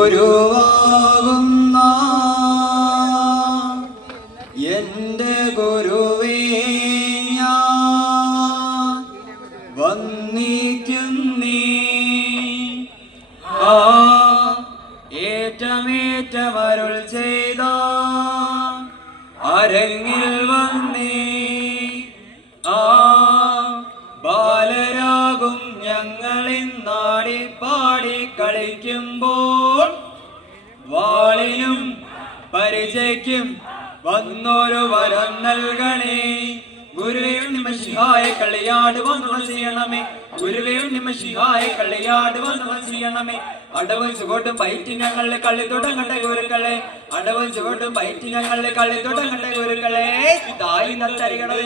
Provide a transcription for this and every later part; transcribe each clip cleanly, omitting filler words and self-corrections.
ഗുരുവാകുന്ന എൻ്റെ ഗുരുവേ ഞാൻ വന്ദിക്കുന്നേ. ആ ഏറ്റമേറ്റമരുൾ ചെയ്ത അരങ്ങിൽ വന്നേ. ആ ബാലരാകും ഞങ്ങളിന്നാടി പാടി കളിക്കുമ്പോൾ വാളിനും പരിചയ്ക്കും വന്നൊരു വരം നൽകണേ. ഗുരുവേ നിമശിഹായ കളിയാട് വന്നു ചെയ്യണമേ. ഗുരുവേ നിമശിഹായ കളിയാട് വന്നു ചെയ്യണമേ. അടവും ചുവട്ടും പയറ്റി ഞങ്ങളുടെ കളി തുടങ്ങട്ടെ ഗുരുക്കളെ. അടവും ചുവട്ടും പയറ്റി ഞങ്ങളുടെ കളി തുടങ്ങട്ടെ ഗുരുക്കളെ. തായി നത്തരികളെ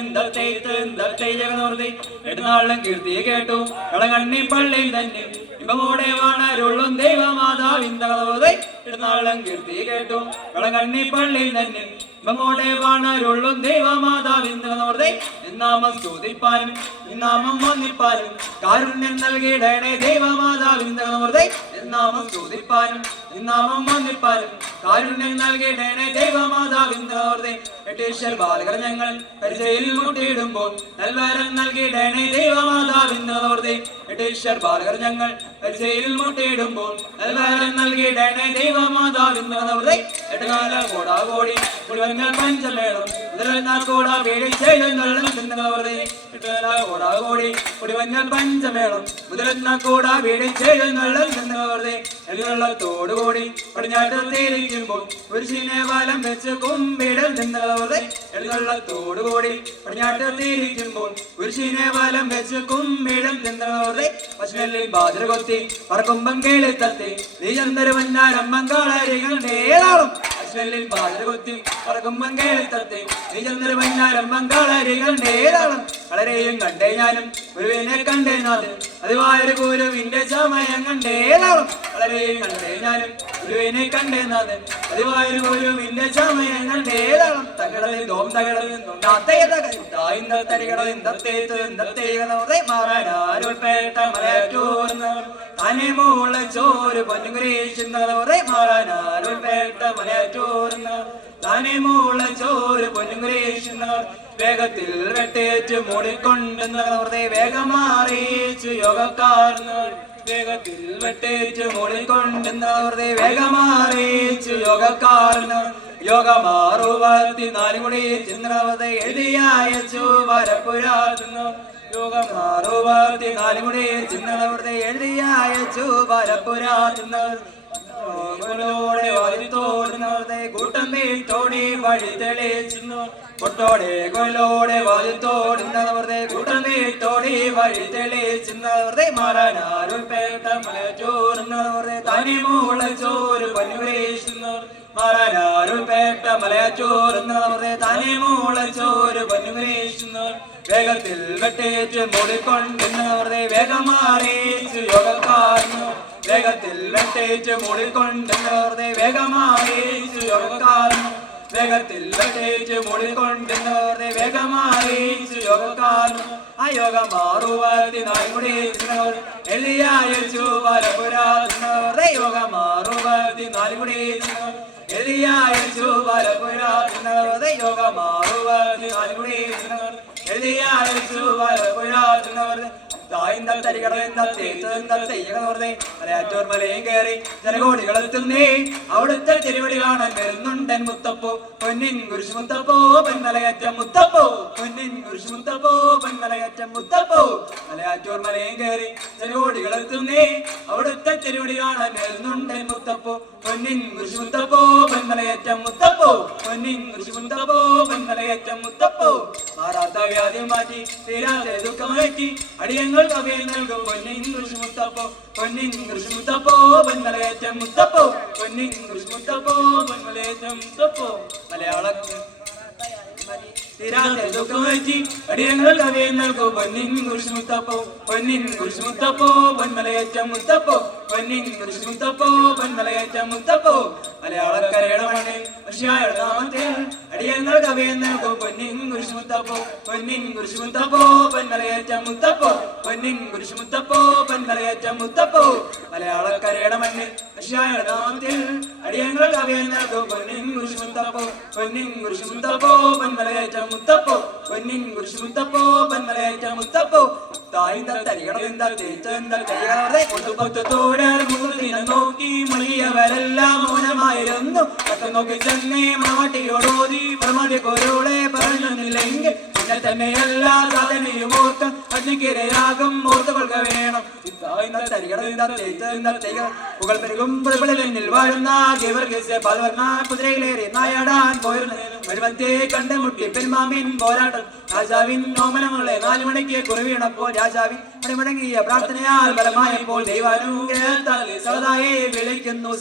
എടുനാളും കീർത്തി കേട്ടു കളകണ്ണി പള്ളിയിൽ തന്നെ ഇമ്പമോടെ വാണരുള്ളും ദൈവമാതാവിന്ദേ. എടുനാളും കീർത്തി കേട്ടു കളകണ്ണി പള്ളിയിൽ തന്നെ ഇമ്പമോടെ വാണരുള്ളും ദൈവമാതാവിന്ദേ. എന്നാമം സ്തുതിപ്പാനും ഇന്നാമം വന്നിപ്പാനും കാരുണ്യം നൽകിയിടണേ ദൈവമാതാവിന്ദേ. എന്നാമം സ്തുതിപ്പാനും ഇന്നാമം വന്നിപ്പാനും കാരുണ്യം നൽകിയിടണേ ദൈവമാതാവിന്ദേ. എട്ടീശ്വർ ബാലകർ ഞങ്ങൾ പരിചയിൽ മുട്ടിയിടുമ്പോൾ നൽവരം നൽകിയിടണേ ദൈവമാതാവിന്ദേ. എട്ടീശ്വർ ബാലകർ ഞങ്ങൾ പരിചയിൽ മുട്ടിയിടുമ്പോൾ നൽവരം നൽകിയിടണേ ദൈവമാതാവിന്ദേ. എട്ടുകാല കോടാകോടി മുഴുവൻ പഞ്ചമേളം കൂടാ വീടിൽ ചെയ്യുന്നവരുടെ. എട്ടുകാല കോടാകോടി മുഴുവൻ പഞ്ചമേളം മുതിർന്ന കൂടാ വീടിൽ ചെയ്യുന്നവരുടെ. എഴുന്നള്ളത്തോടുകൂടി പടിഞ്ഞാട്ടത്തിരിക്കുമ്പോൾ പുരുഷനെ വലം വെച്ച് കുമ്പിടൽ നിന്നവരുടെ. എഴുന്നള്ളത്തോടുകൂടി പടിഞ്ഞാട്ടത്തിരിക്കുമ്പോൾ പുരുഷനെ വലം വെച്ച് കുമ്പിടൽ നിന്നവരുടെ. പശുനെല്ലിൽ ബാധ കൊത്തി പറക്കുമ്പം കേളി തത്തി നീചന്തര വഞ്ഞാരമ്മൻ കാളരികളുടെ ഏതാളും. പശുനെല്ലിൽ ബാധ കൊത്തി പറക്കുമ്പം കേളി തത്തി നീചന്തര വഞ്ഞാരമ്മൻ കാളരികളുടെ ഏതാളും. വളരെയും കണ്ടേ ഞാനും ഗുരുവിനെ കണ്ടേ നാഥൻ അതുവായൊരു ഗുരുവിന്റെ സമയം കണ്ടേതാളും. വളരെയും കണ്ടേ ഞാനും ഗുരുവിനെ കണ്ടേ നാഥൻ അതുവായൊരു ഗുരുവിന്റെ സമയം കണ്ടേതാളും. തകടലിൽ തോം തകടലിൽ മാറാനാരുൾപേട്ട മലയാറ്റൂർന്ന് തനി മൂള ചോര് പൊന്നുകുരേശുന്നവരെ. മാറാനാരുൾപേട്ട മലയാറ്റൂർന്ന് തനി മൂള ചോര് പൊന്നുകുരേശുന്നവർ. വേഗത്തിൽ വെട്ടേറ്റ് മൂടിക്കൊണ്ടെന്നവരുടെ വേഗമാറിയിച്ചു യോഗക്കാർന്ന്. വേഗത്തിൽ വെട്ടേറ്റ് മൂടിക്കൊണ്ടെന്നവരുടെ വേഗമാറിയിച്ചു യോഗക്കാർന്ന്. യോഗമാറുപത്തി നാലുകൂടി ചിന്നവരുടെ എഴുതിയച്ചു വരപ്പുരാത്തുന്നു. യോഗമാറുപത്തി നാലുകൂടി ചിന്നവരുടെ എഴുതിയച്ചു വരപ്പുരാത്തുന്നു. വാതിത്തോടുന്നവരുടെ കൂട്ടം വീട്ടോടി വഴി തെളിച്ചുന്നു. കൊട്ടോടെ കൊലോടെ വാതിത്തോടുന്നവരുടെ കൂട്ടം വീട്ടോടി വഴി തെളിച്ചുന്നവരുടെ. മാറാനാരുൾപേട്ട മലച്ചോറുന്നവരുടെ തനിമൂള ചോറ് പന്നുകുരേശുന്നവർ. മാറാനാരുൾപേട്ട മലയച്ചോറുന്നവരുടെ തനിമൂള ചോറ് പന്നുകുരേശുന്നവർ. വേഗത്തിൽ വെട്ടേറ്റ് മൂടിക്കൊണ്ടുന്നവരുടെ വേഗമാറിയിച്ചു യോഗക്കാർന്നു. വേഗത്തിൽ വെട്ടേറ്റ് മൂടിക്കൊണ്ടുന്നവരുടെ വേഗമാറിയിച്ചു യോഗക്കാർന്നു. വേഗത്തിൽ വെട്ടേറ്റ് മൂടിക്കൊണ്ടുന്നവരുടെ വേഗമാറിയിച്ചു യോഗക്കാർന്നു. ആ യോഗമാറുപത്തി നാലുകൂടി ചിന്നവർ എളിയച്ചു വരപുരാത്തുന്നവരുടെ. യോഗമാറുപത്തി നാലുകൂടി ചിന്നവർ എളിയച്ചു വരപുരാത്തുന്നവരുടെ. യോഗമാറുപത്തി നാലുകൂടി ചിന്നവർ എളിയച്ചു വരപുരാത്തുന്നവരുടെ. മലയാറ്റൂർ മലയും കയറി ജനകോടികളെത്തുന്നേ. അവിടുത്തെ തിരുവടി കാണാൻ വരുന്നുണ്ടൻ മുത്തപ്പോ പൊന്നിൻ കുരിശ് മുത്തപ്പോ പൊന്മലയറ്റം മുത്തപ്പോ. പൊന്നിൻ കുരിശ് മുത്തപ്പോ പൊന്മലയറ്റം മുത്തപ്പോ. മലയാറ്റൂർ മലയും കയറി ജനകോടികളെത്തുന്നേ. അവിടുത്തെ തിരുവടി കാണാൻ വരുന്നുണ്ടൻ മുത്തപ്പോ പൊന്നിൻ കുരിശ് മുത്തപ്പോ പൊന്മലയറ്റം മുത്തപ്പോ. പൊന്നിൻ കുരിശ് മുത്തപ്പോ പൊന്മലയറ്റം മുത്തപ്പോ. മാറാത്ത വ്യാധി മാറ്റി തീരാത്ത ദുഃഖമയറ്റി അടിയങ്ങൾ കവിയിൽ നൽകും പൊന്നിൻ കുരിശ് മുത്തപ്പോ. പൊന്നിൻ കുരിശ് മുത്തപ്പോ പൊന്മലയറ്റം മുത്തപ്പോ. പൊന്നിൻ കുരിശ് മുത്തപ്പോ പൊന്മലയറ്റം മുത്തപ്പോ. മലയാളത്തിൽ തീരാത്ത ദുഃഖമയറ്റി അടിയങ്ങൾ കവിയിൽ നൽകും പൊന്നിൻ കുരിശ് മുത്തപ്പോ. പൊന്നിൻ കുരിശ് മുത്തപ്പോ പൊന്മലയറ്റം മുത്തപ്പോ. പൊന്നിൻ കുരിശ് മുത്തപ്പോ പൊന്മലയറ്റം മുത്തപ്പോ. മലയാളക്കരയുടെ മണ്ണിൽ ഋഷിയായുടെ നാമത്തിൽ അടിയങ്ങൾ കവിയിൽ നൽകും പൊന്നിൻ കുരിശ് മുത്തപ്പോ. പൊന്നിൻ കുരിശ് മുത്തപ്പോ പൊന്മലയറ്റം മുത്തപ്പോ. പൊന്നിൻ കുരിശ് മുത്തപ്പോ പൊന്മലയറ്റം മുത്തപ്പോ. മലയാളക്കരയുടെ മണ്ണിൽ മിശിഹായുടെ നാമത്തിൽ അടിയങ്ങൾക്ക് അഭയം നൽകും പൊന്നിൻ കുരിശ് മുത്തപ്പോ പൊന്നിൻ കുരിശ് മുത്തപ്പോ പൊന്മലയേറ്റ മുത്തപ്പോ പൊന്നിൻ കുരിശ് മുത്തപ്പോ പൊന്മലയേറ്റ മുത്തപ്പോ നോക്കി മൊഴിയവരെല്ലാം മൗനമായിരുന്നു നോക്കി ചെന്നേ മാട്ടിയോടോതി പ്രമതി പോരോളെ പറഞ്ഞില്ലെങ്കിൽ പിന്നെ തന്നെയല്ല സാധനയും ഓർത്ത് അഗ്നിക്കിരയാകും ഓർത്തുകൊള്ളുക വേണം പുകൾ പെരുകും പ്രതികളിൽ വാഴുന്ന കുതിരയിലേറി നായാടാൻ പോയിരുന്നു വരുമത്തെ കണ്ടുമുട്ടി പെരുമാമിൻ പോരാട്ടം രാജാവിൻ ഓമനമുള്ള 4 മണിക്ക് കുറിവീണപ്പോൾ രാജാവിൻ മണിമുടങ്ങിയ പ്രാർത്ഥനയാൽ ബലമായപ്പോൾ ദൈവാനുഗ്രഹത്താൽ സദായെ വിളിക്കുന്നു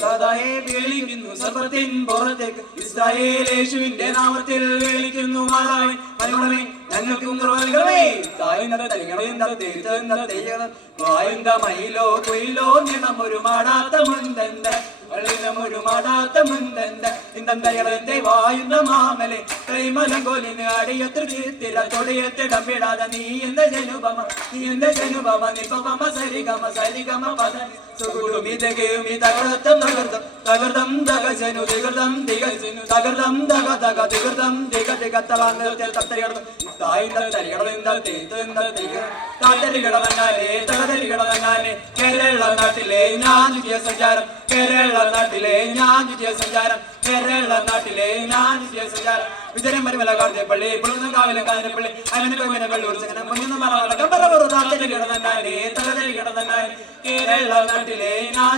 സർവത്തിൻ പുറത്തേക്ക് ഇസ്രായേൽ യേശുവിന്റെ നാമത്തിൽ വിളിക്കുന്നു മാതാവേ മറിയുടമേ ഞങ്ങൾക്കും മയിലോ കുയിലോ നിണമൊരു മാടാത്ത മുന്തന്റെ ഒരു മാടാത്ത മുന്തന്റെ ഇന്തന്തയളന്റെ വായുന്ന മാമലെ കൈമലങ്കോലിന് അടിയത്തിൽ തീർത്തിര തൊടിയത്തിടമിടാതെ നീ എന്റെ ജനുപമ നിപമ സരിഗമ പദ സുഗുരുമിതകയുമി തകർത്തം തകർത്തം തകജനു തികർത്തം തികജനു തകർത്തം തക തികർത്തം തികത്തളാന്തരത്തിൽ തത്തരികടന്നു കേരള നാട്ടിലെ ഞാൻ ചുറ്റിയ സഞ്ചാരം വിജയം മരുമല കാർത്തിയപ്പള്ളി പുളുന്നങ്കാവിലെ കാഞ്ഞിരപ്പള്ളി അവനെ വെള്ളൂർ ചങ്ങനം കേരള നാട്ടിലെ ഞാൻ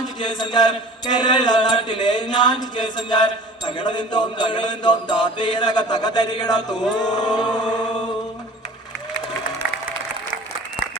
ചുറ്റിയ സഞ്ചാരം തകിടതിന്തോം താത്തേരക തകതരികിടത്തോ